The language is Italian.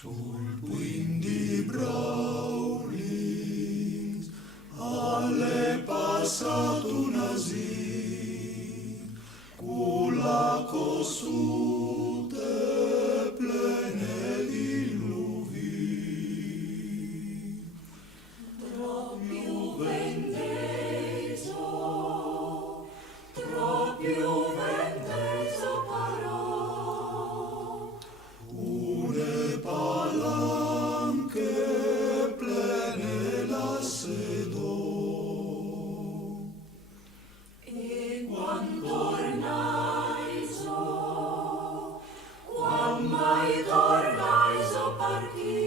Sul quindi Brawlings alle passato un asin, culla cossute plene di luvi. Troppiu vendeso parò. Une palanche plene la sedò. E quando mai tornaiso partì,